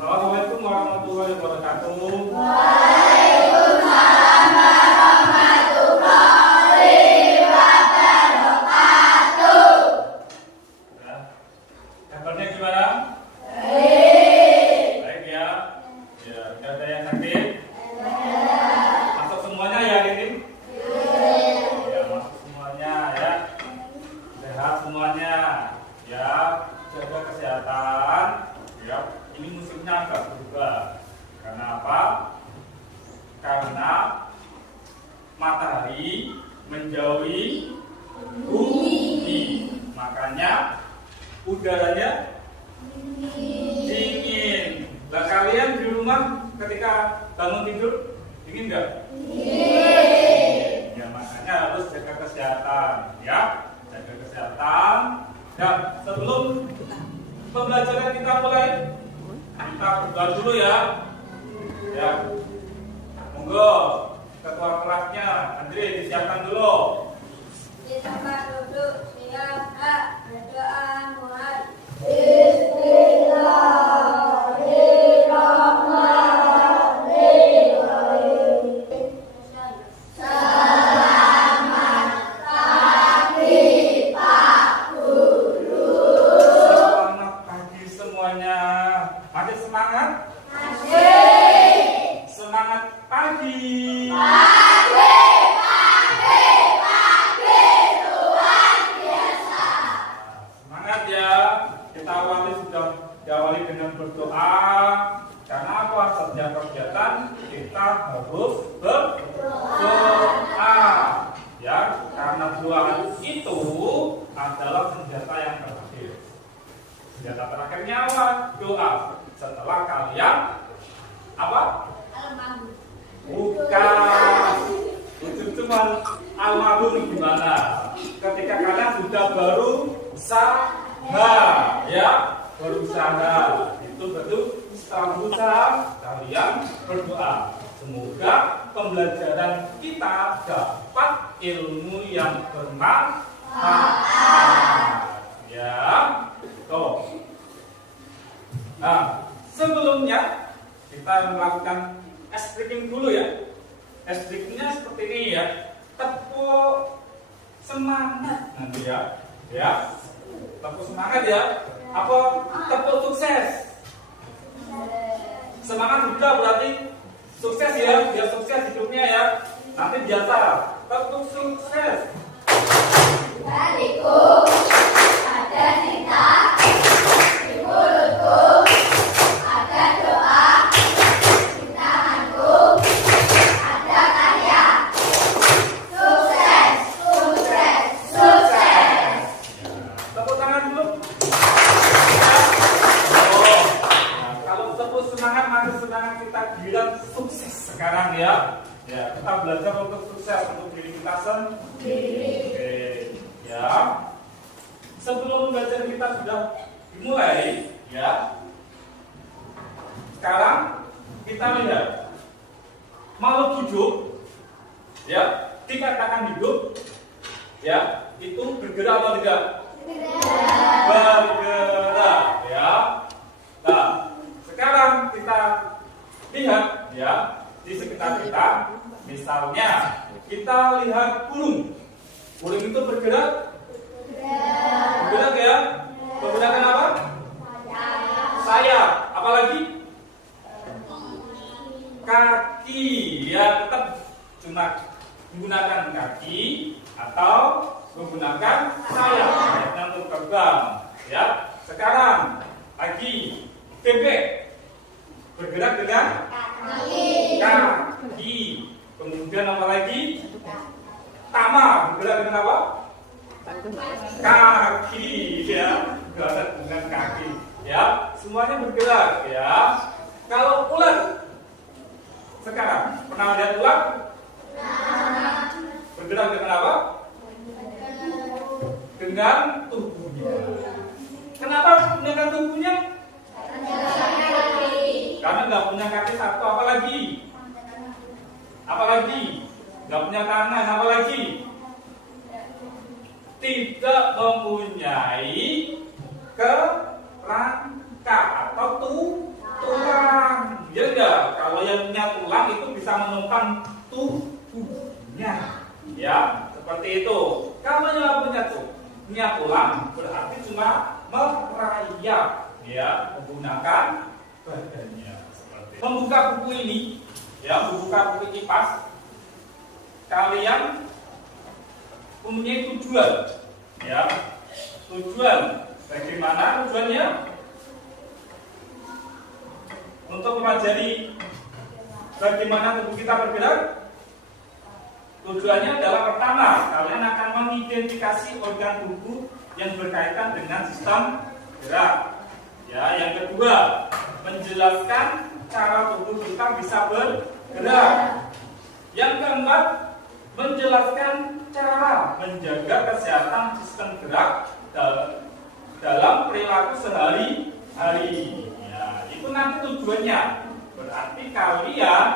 Assalamualaikum warahmatullahi wabarakatuh. Waalaikumsalam warahmatullahi wabarakatuh. Ya. Kabarnya gimana? Baik. Baik ya. Ya, tidak ada yang sakit. Masuk semuanya ya ini. Ya, masuk semuanya ya. Sehat semuanya. Ya, jaga kesehatan. Ya, ini musimnya agak berubah. Karena apa? Karena matahari menjauhi bumi. Makanya udaranya dingin. Nah, kalian di rumah ketika bangun tidur dingin nggak? Dingin. Ya, makanya harus jaga kesehatan. Ya, jaga kesehatan. Dan sebelum pembelajaran kita mulai, kita berdoa dulu ya. Ya, monggo ketua kelasnya Andre disiapkan dulu. Di tempat duduk siap, berdoa mulai. Bismillahirrahmanirrahim. Selamat pagi Pak Guru. Selamat pagi semuanya. Masih semangat? Masih. Semangat pagi. Semangat ya. Kita awali sudah diawali dengan berdoa. Karena apa? Setiap kegiatan kita harus berdoa. Ya, karena doa itu adalah senjata yang terakhir. Senjata terakhirnya apa? Doa. Setelah kalian apa? Bukan. Itu cuma almarhum gimana? Ketika kalian sudah berusaha, ya, berusaha. Itu betul. Setelah berusaha, kalian berdoa. Semoga pembelajaran kita dapat ilmu yang bermanfaat. Ya, tuh. Nah, sebelumnya kita melakukan ice breaking dulu ya. Ice breakingnya seperti ini ya. Tepuk semangat nanti ya. Ya, tepuk semangat ya. Apa? Tepuk sukses. Semangat juga berarti sukses ya. Biar sukses hidupnya ya. Nanti biasa. Tepuk sukses. Hatiku ada cinta, di mulutku ada doa, di tanganku ada karya. Sukses, sukses, sukses. Tepuk tangan dulu. Oh, nah, kalau tepuk semangat, maka semangat kita bilang sukses sekarang ya. Ya, kita belajar untuk sukses untuk diri kita sendiri. Oke, ya. Sebelum belajar kita sudah dimulai, ya. Sekarang kita lihat makhluk hidup, ya, dikatakan hidup, ya, itu bergerak atau tidak? Bergerak, ya. Nah, sekarang kita lihat, ya, di sekitar kita. Misalnya, kita lihat burung. Burung itu bergerak? Bergerak ya? Menggunakan apa? Sayap. Apalagi? Kaki. Ya, tetap cuma menggunakan kaki atau menggunakan sayap. Sayapnya untuk terbang. Ya. Sekarang lagi bebek bergerak dengan kaki. Kemudian apa lagi? Tama bergerak dengan apa? Kaki, ya, bergerak dengan kaki, ya, semuanya bergerak, ya. Kalau ular, sekarang pernah lihat ular? Bergerak dengan apa? Dengan tubuhnya. Kenapa dengan tubuhnya? Karena nggak punya kaki satu, apalagi? Apalagi? Nggak punya tangan, apalagi? Tidak mempunyai kerangka atau tulang. bisa menopang tubuhnya. Ya, seperti itu. Kalau yang punya tulang berarti cuma merayap, ya, menggunakan badannya. Seperti itu. Membuka buku ini, ya, membuka buku kipas, kalian mempunyai tujuan, ya. Tujuan, bagaimana tujuannya? Untuk mempelajari bagaimana tubuh kita bergerak. Tujuannya adalah pertama, kalian akan mengidentifikasi organ tubuh yang berkaitan dengan sistem gerak. Ya, yang kedua, menjelaskan cara tubuh kita bisa bergerak. Yang keempat, menjelaskan cara menjaga kesehatan sistem gerak dalam perilaku sehari-hari. Ya, itu nanti tujuannya. Berarti kalian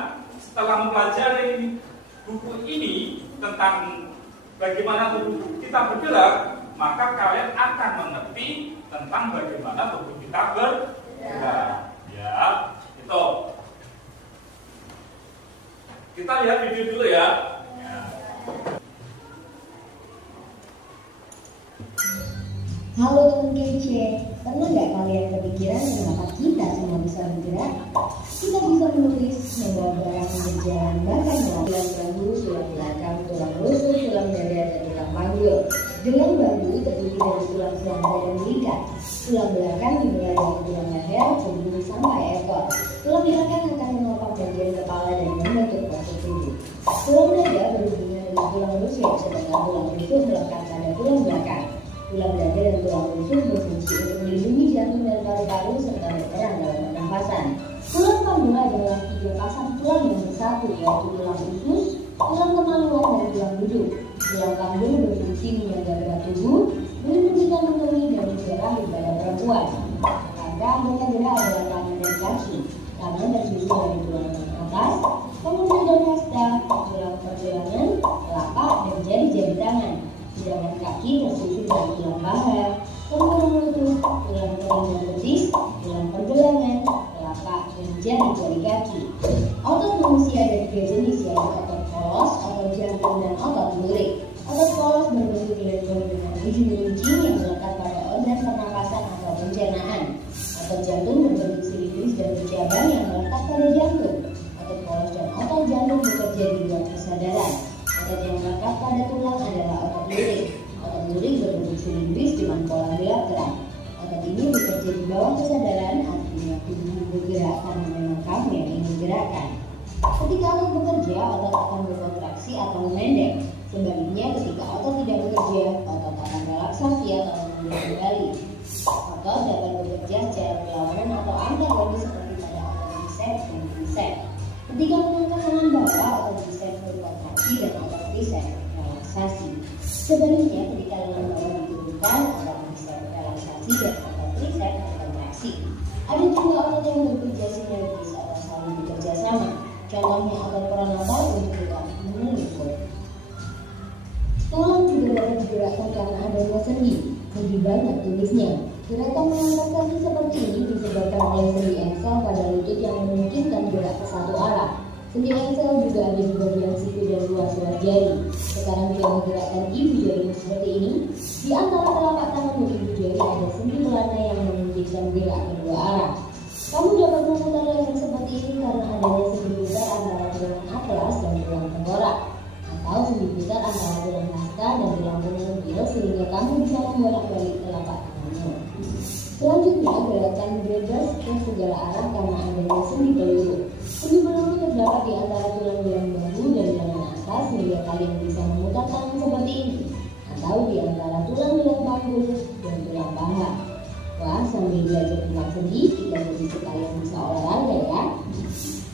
setelah mempelajari buku ini tentang bagaimana tubuh kita bergerak, maka kalian akan mengerti tentang bagaimana tubuh kita bergerak. Ya, itu. Kita lihat video dulu ya. Halo teman kece, pernah nggak kalian kepikiran kenapa kita semua bisa bergerak? Kita bisa menulis, membawa barang, berjalan, bahkan tulang bahu, tulang belakang, tulang rusuk, tulang dada, dan tulang panggul. Tulang bahu terdiri dari tulang selangkah dan belikat. Tulang belakang dimulai dari tulang leher, punggung sampai ekor. Tulang belakang akan menopang bagian kepala dan membentuk postur tubuh. Tulang dada berhubungan dengan tulang rusuk, sedangkan tulang rusuk melekat pada tulang belakang. Tulang dada dan tulang rusuk berfungsi untuk melindungi jantung dan paru-paru serta berperan dalam pernafasan. Tulang panggul adalah 3 pasang tulang yang bersatu, yaitu tulang usus, tulang kemaluan, dan tulang duduk. Tulang panggul berfungsi menjaga berat tubuh, melindungi kandung kemih dan juga rahim pada perempuan. Maka anggota gerak adalah tangan dan kaki. Tangan tersusun dari tulang atas, pengunci dan hasta, tulang pergelangan, telapak, dan jari-jari tangan. Sedangkan kaki tersusun dari tulang paha, punggung lutut, tulang kering dan betis, tulang pergelangan, telapak, dan jari-jari kaki. Otot manusia ada 3 jenis, yaitu otot polos, otot jantung, dan otot lirik. Otot polos berbentuk lempeng dengan ujung runcing yang melekat pada organ pernapasan atau pencernaan. Otot jantung berbentuk silindris dan bercabang yang melekat pada jantung. Otot polos dan otot jantung bekerja di luar kesadaran. Otot yang melekat pada tulang adalah otot lirik. Otot lirik berbentuk silindris dengan pola gelap terang. Otot ini bekerja di bawah kesadaran, artinya tubuh bergerak karena memang kamu yang ingin gerakkan. Ketika otot bekerja, otot akan berkontraksi atau memendek. Sebaliknya, ketika otot tidak bekerja, otot akan relaksasi atau mengulang kembali. Otot dapat bekerja secara berlawanan atau antar lagi seperti pada otot bicep dan tricep. Ketika mengangkat tangan bawah, otot bicep berkontraksi dan otot tricep relaksasi. Sebaliknya, ketika lengan bawah diturunkan, otot bicep relaksasi dan otot tricep berkontraksi. Ada juga otot yang bekerja sinergis atau saling bekerja sama. Contohnya otot pronator untuk gerak menelungkup. Tulang juga dapat digerakkan karena adanya sendi. Lebih banyak tulisnya. Gerakan mengangkat kaki seperti ini disebabkan oleh sendi ankle pada lutut yang memungkinkan gerak ke satu arah. Sendi ankle juga ada di bagian siku dan ruas-ruas jari. Sekarang kita menggerakkan ibu jari seperti ini. Di antara telapak tangan dan ibu jari ada sendi pelana yang memungkinkan gerak kedua arah. Kamu dapat memutar leher seperti ini karena adanya sendi putar antara tulang atlas dan tulang tengkorak, atau sendi putar antara tulang hasta dan tulang pengembil sehingga kamu bisa membolak-balik telapak tanganmu. Selanjutnya, gerakan bebas ke segala arah karena adanya sendi peluru. Sendi peluru terdapat di antara tulang gelang bahu dan lengan atas sehingga kalian bisa memutar tangan seperti ini, atau di antara tulang gelang panggul dan tulang paha. Wah, sambil belajar tentang sendi, kita jadi sekalian bisa olahraga ya.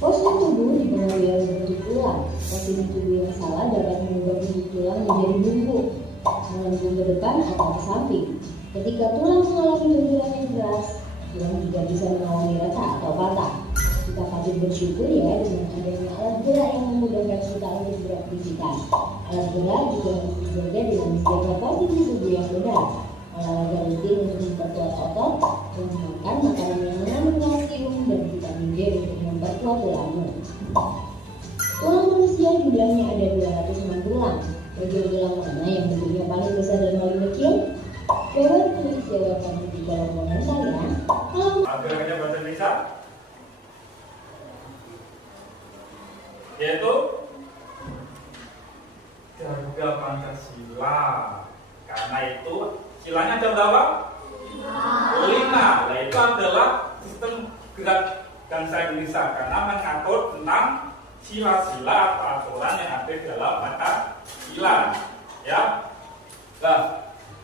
Postur tubuh dipengaruhi oleh bentuk tulang. Posisi tubuh yang salah dapat mengubah bentuk tulang menjadi bungkuk, melengkung ke depan atau ke samping. Ketika tulang mengalami benturan yang keras, tulang juga bisa mengalami retak atau patah. Kita patut bersyukur ya dengan adanya alat gerak yang memudahkan kita untuk beraktivitas. Alat gerak juga harus dijaga dengan menjaga posisi tubuh yang benar. Olahraga rutin untuk memperkuat otot, dan makan makanan yang mengandung kalsium dan vitamin D untuk memperkuat tulangmu. jumlahnya ada 206 tulang. Bagian tulang mana yang bentuknya paling besar dan paling kecil? Coba tulis jawabannya di kolom komentar ya. Gerakannya bahasa Indonesia yaitu Garuda Pancasila. Karena itu silanya ada berapa? 5. Nah, itu adalah sistem gerak bangsa Indonesia karena mengatur tentang sila-sila atau aturan yang ada dalam Pancasila. Ya. Nah,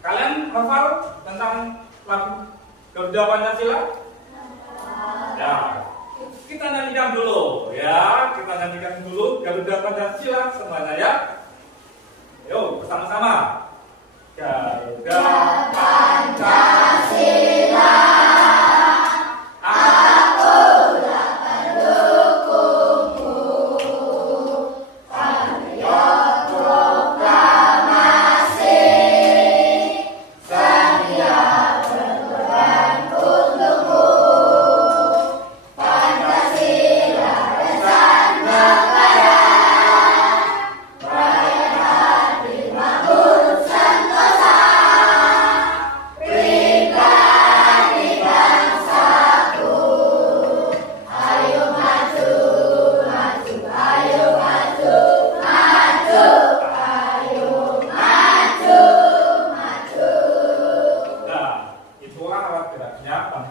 kalian hafal tentang lagu Garuda Pancasila? Ya. Kita nyanyikan dulu, ya. Kita nyanyikan dulu Garuda Pancasila semuanya ya. Yuk, bersama-sama. Garuda Pancasila.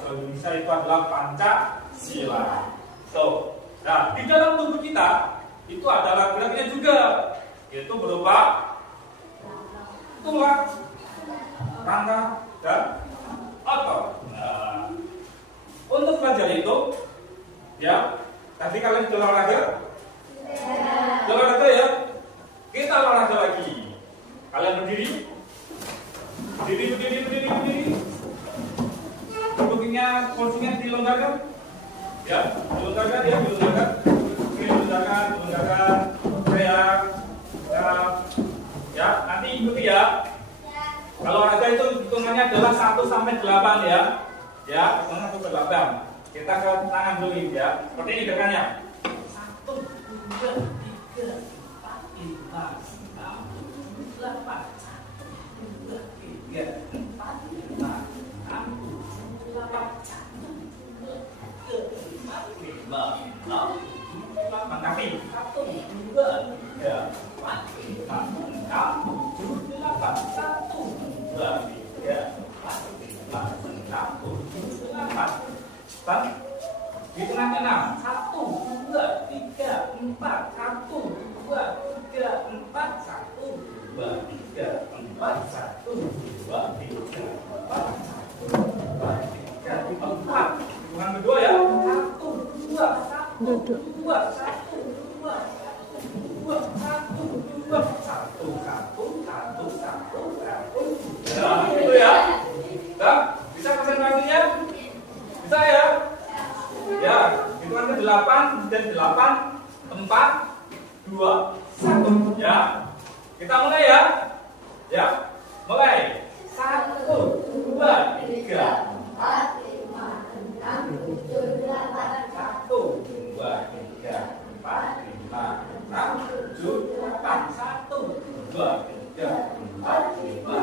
Indonesia itu adalah Pancasila. Nah, di dalam tubuh kita itu adalah geraknya juga, yaitu berupa tulang, rangka, dan otot. Nah, untuk belajar itu, ya, tadi kalian sudah olahraga? Sudah olahraga ya? Kita olahraga lagi. Kalian berdiri, berdiri. Kursinya dilonggarkan, ya, dilonggarkan, teriak, ya, nanti ikuti ya. Kalau olahraga itu hitungannya adalah 1 sampai 8 ya, ya, hitungan 1 sampai 8. Kita ke tangan dulu ya, seperti ini gerakannya. 1, 2, 3, 4, 5, 6, 8, 1, 2, 3, 4, 5, 8 kaki 1, 2, 3, 4, 5, 6, 7, 8 1, 2, 3, 4, 5, 6, 7, 8 dan hitungannya 6 1, 2, 3, 4 1, 2, 3, 4 1, 2, 3, 4 1, 2, 3, 4 4. Hitungan kedua ya. 1, 2, 1, 2, 1, 2, 1, 2, 1, 1, 1. Ya, itu ya. Nah, bisa konsentrasinya? Bisa ya? Ya, hitungan ke 8 dan 8, 4, 2, 1. Ya. Kita mulai ya. Ya. Mulai. 1, 2, 3, 4, 5, 6, 7, 8 1, 2, 3, 4, 5, 6, 7, 8 1, 2, 3, 4, 5,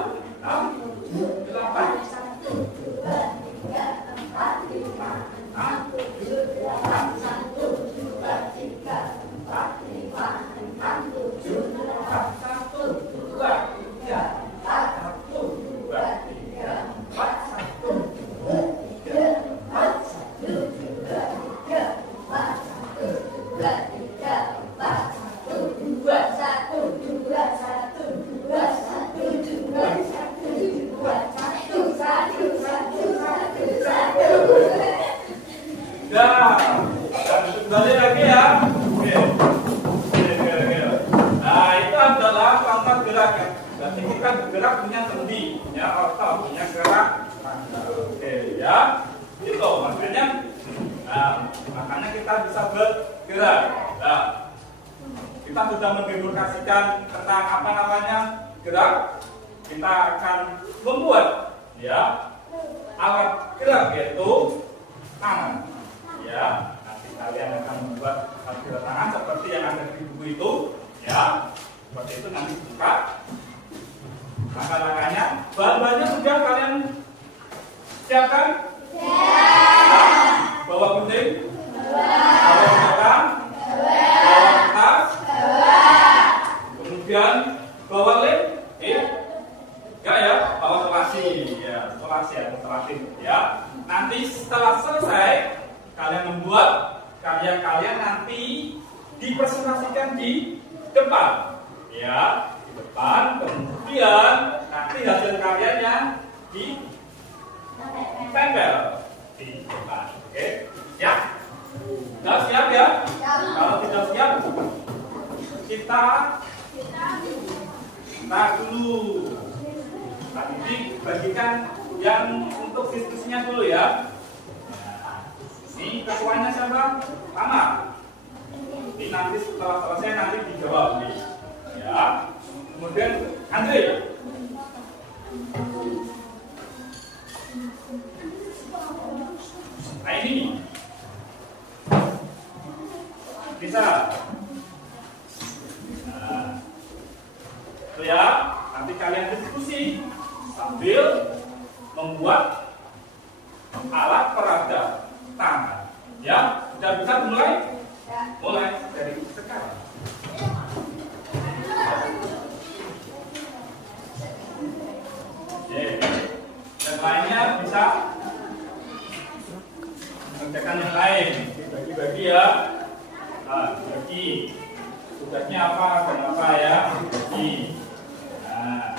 6, 7, 8 1, 2, 3, 4, 5, 6, 7, 8 1, 2, 3, 4, 5, 6, 7, 8 1, 2, 3, 4, Balik lagi ya. Oke. Nah, itu adalah contoh gerak ya. Berarti kita bergerak punya sendi, punya otot, punya gerak. Oke ya. Itu makanya kita bisa bergerak. Nah, kita sudah mendedukasikan tentang apa namanya gerak. Kita akan membuat ya alat gerak yaitu tangan. Ya. Kalian akan membuat alat gerak tangan seperti yang ada di buku itu. Ya, seperti itu nanti buka. Langkah-langkahnya, bahan-bahannya sudah kalian siapkan? Bawa gunting? Bawa belakang? Bawa kertas? Kemudian bawa lem? Enggak ya, bawa selasi ya, selasi ya. Nanti setelah selesai kalian membuat karya kalian nanti dipresentasikan di depan ya, di depan. Kemudian nanti hasil karyanya ditempel di depan. Oke, ya? Sudah siap ya? Kalau tidak siap, kita dulu. Tadi dibagikan yang untuk diskusinya dulu ya. Ini ketuanya siapa? Lama. Ini nanti setelah selesai nanti dijawab nih. Ya. Kemudian Andre. Nah ini bisa. Nah, itu ya. Nanti kalian diskusi sambil membuat alat peraga tangan. Ya, sudah bisa mulai? Mulai dari sekarang. Oke. Yang lainnya bisa mengerjakan yang lain. Bagi-bagi ya. Nah, bagi. Tugasnya apa dan apa ya? Bagi. Nah.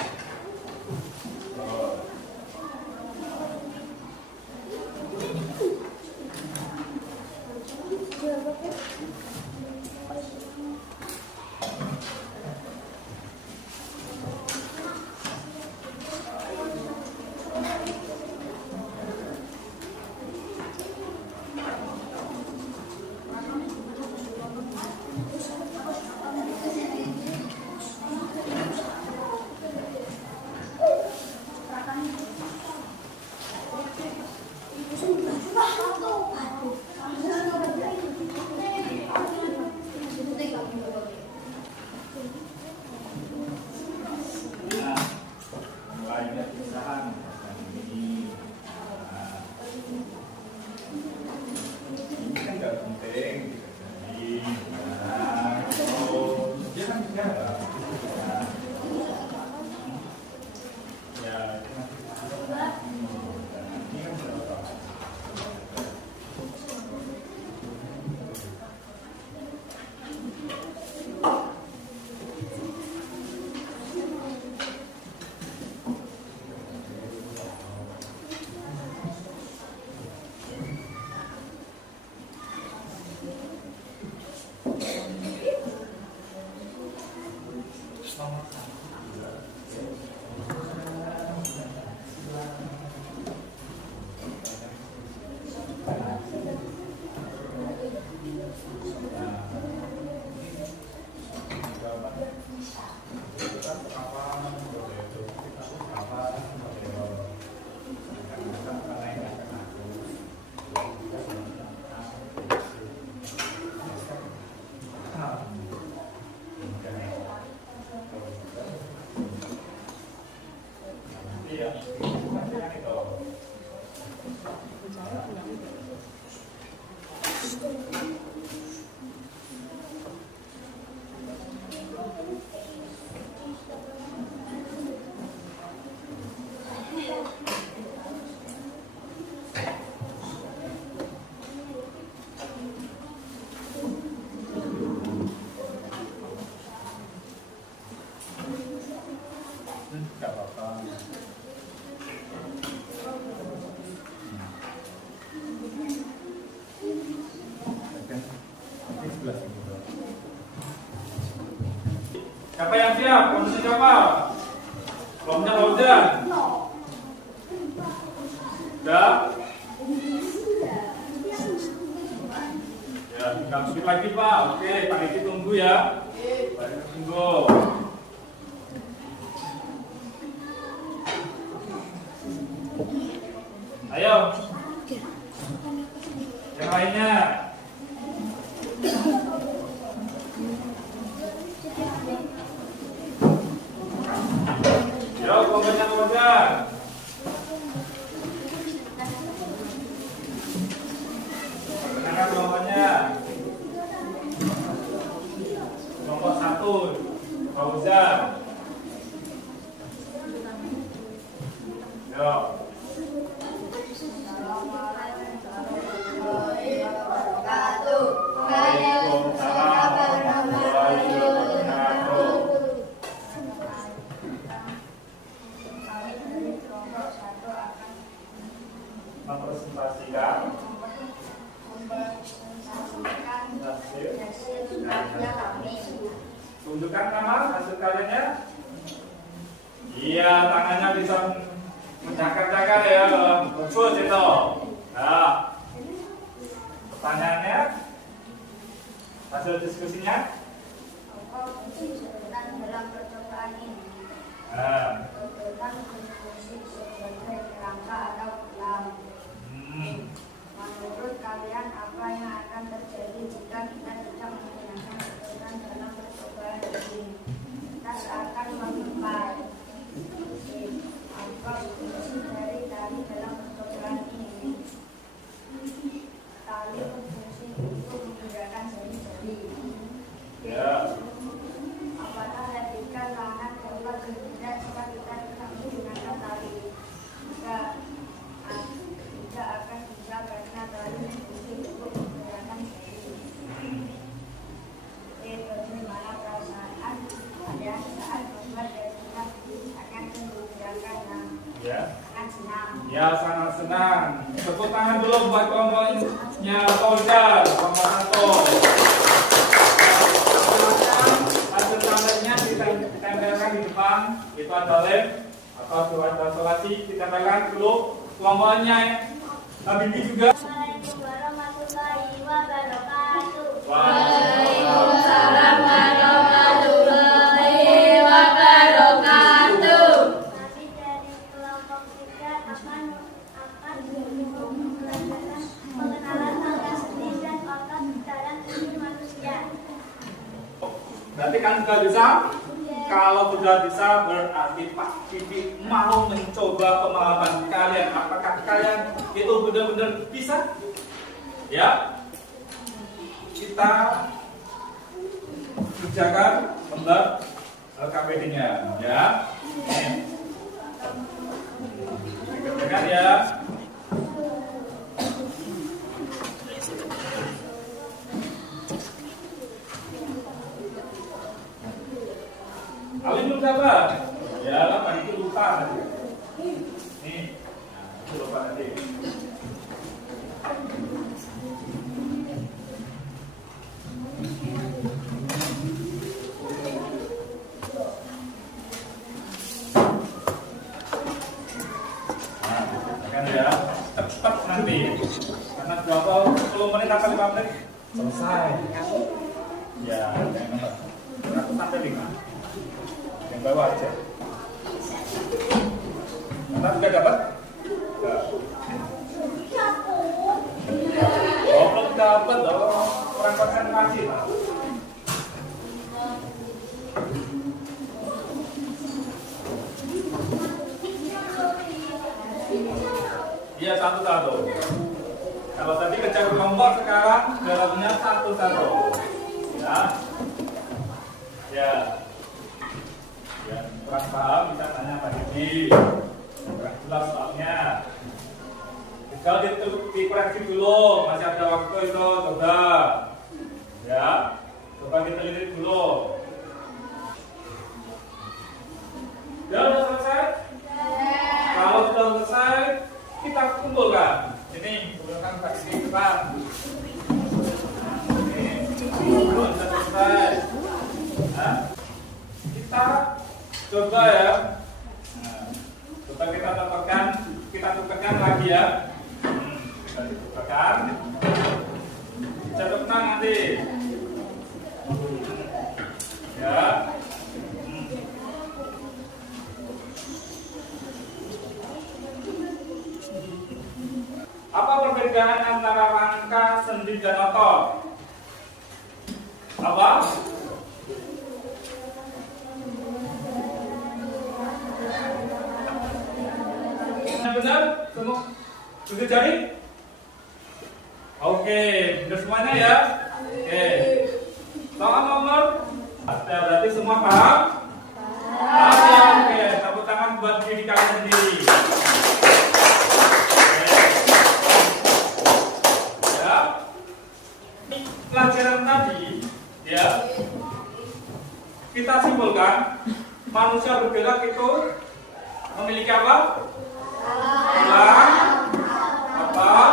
Siapa yang siap? Kondisi siapa? Lomja. Sudah? Ya, tinggal sedikit lagi Pak. Oke, Pak Riki tunggu ya. Pak Riki tunggu. Ayo. Yang lainnya. Tunjukkan nama hasil karyanya. Iya, tangannya bisa menjangkar-jangkar ya. Lucu itu. Nah, pertanyaannya, hasil diskusinya. Apa fungsi sedotan dalam percobaan ini? Sedotan berfungsi sebagai kerangka atau gelang. Menurut kalian apa yang akan terjadi jika kita tidak menggunakan sedotan dalam percobaan ini? Kita akan mengempal. Apa fungsi dari tali dalam percobaan ini? Tali berfungsi untuk menggerakkan jari-jari. Ya. Apakah replika tangan dapat berbeda jika kita tidak menggunakan tali? Tidak akan bisa karena tali berfungsi untuk menggerakkan jari. Bagaimana perasaan pada saat membuat replika akan menggunakan Ya. sangat senang? Ya, sangat senang. Tepuk tangan dulu buat kelompoknya Fauzan, kelompok 1. Hasil gambarnya ditempelkan di depan, itu ada lem atau ada isolasi, ditempelkan dulu kelompoknya. Bibi juga. Assalamualaikum warahmatullahi wabarakatuh. Waalaikumsalam warahmatullahi wabarakatuh. Kami dari kelompok 3 akan mempelajari pengenalan tanggal seni dan otot dalam tubuh manusia. Berarti kan sudah bisa? Kalau sudah bisa berarti Pak Bibi mau mencoba pemahaman kalian. Apakah kalian itu benar-benar bisa? Ya, kita kerjakan membuat KPD-nya, ya. Kerjakan ya. Alin belum dapat? Ya lah, tadi itu lupa. Nih, itu lupa nanti. Kan ya, cepat nanti. Karena berapa 10 menit atau 5 menit selesai. Ya, jangan lupa. 1 sampai 5. Yang bawah aja. Anda sudah dapat? Oh, belum dapat dong. Kurang konsentrasi lah. Iya, satu-satu. Kalau tadi kerja kelompok, sekarang dalamnya satu-satu. Ya. Ya. Ya, kurang paham bisa tanya Pak Didi. Kurang jelas soalnya. Tinggal dikoreksi dulu, masih ada waktu itu, coba. Ya, coba kita lihat dulu. Sudah selesai? Kalau sudah selesai, kita kumpulkan. Ini kumpulkan Pak Didi depan. Ini, sudah selesai. Nah, kita coba ya. Nah, coba kita tukarkan lagi ya. Kita tukarkan. Jatuh tenang nanti. Ya. Apa perbedaan antara rangka, sendi, dan otot? Apa? Benar? Semua sudah jadi? Oke, benar semuanya ya? Oke. Soal nomor? Berarti semua paham? Paham. Oke, tepuk tangan buat diri kalian sendiri. Ya. Pelajaran tadi, ya. Kita simpulkan, manusia bergerak itu memiliki apa? Tulang, otot,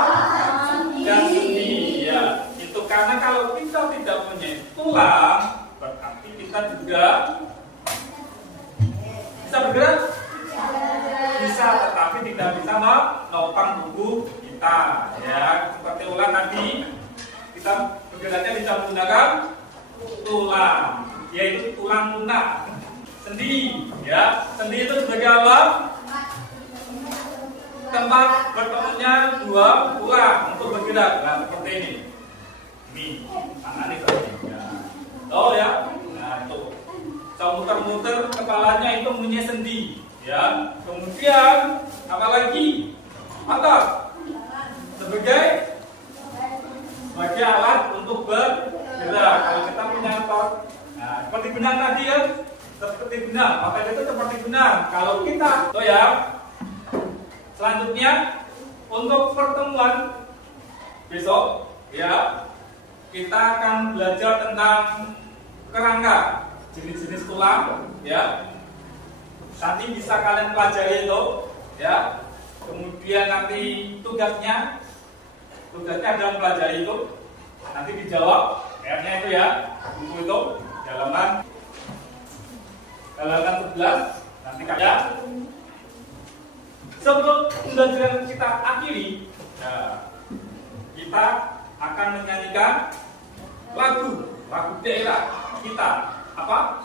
dan sendi. Ya, itu karena kalau kita tidak punya tulang, berarti kita bisa bergerak? Bisa bergerak? Bisa, tetapi tidak bisa menopang tubuh kita. Ya, seperti ulang tadi, kita bergeraknya bisa menggunakan tulang, yaitu tulang lunak. Sendi, ya, sendi itu sebagai apa? Tempat bertemunya dua tulang untuk bergerak. Nah, seperti ini. Ini, tangan ini ya. Oh ya, nah itu. Saya muter-muter kepalanya itu punya sendi, ya. Kemudian apalagi otot sebagai alat untuk bergerak. Kalau kita punya otot, nah seperti benang tadi ya, seperti benang. Otot itu seperti benang. Kalau kita, oh ya. Selanjutnya untuk pertemuan besok, ya. Kita akan belajar tentang kerangka, jenis-jenis tulang, ya. Nanti bisa kalian pelajari itu, ya. Kemudian nanti tugasnya adalah pelajari itu. Nanti dijawab, PR-nya itu ya, buku itu halaman 11. Nanti kalian. Sebelum pembelajaran kita akhiri, ya, kita akan menyanyikan lagu daerah kita. Apa?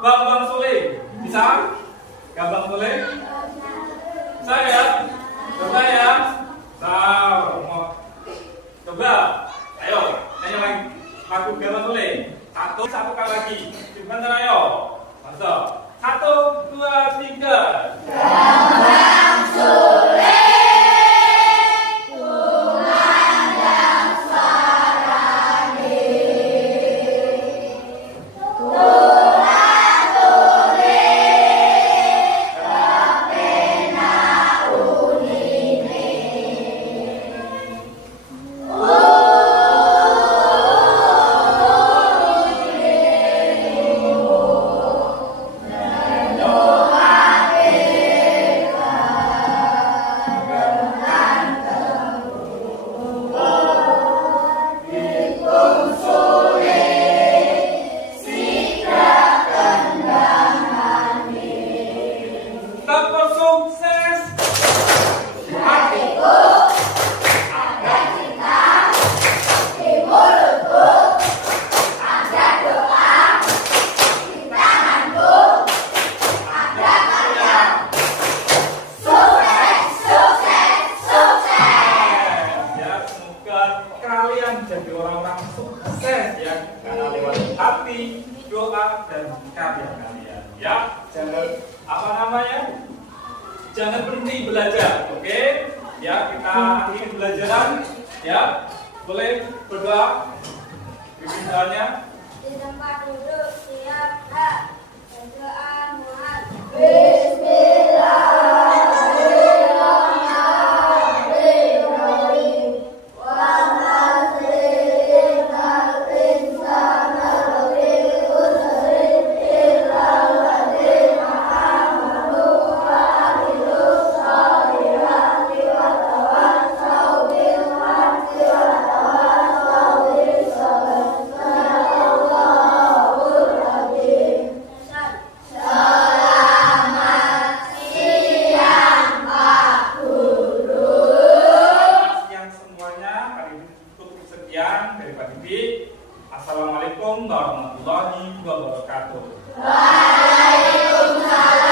Bambang Sule. Bisa? Bambang Sule? Saya? Coba ya? Coba. Ayo, nyanyi lagi lagu Bambang Sule. Satu kali lagi. Sebentar ayo. Masuk. 1, 2, 3. Bambang Sule. Jangan berhenti belajar, oke? Ya, kita akhiri pembelajaran. Ya, boleh berdoa. Bikin doanya. Di tempat duduk siap, Kak. Berdoa Muhammad. Assalamualaikum warahmatullahi wabarakatuh. Waalaikumsalam.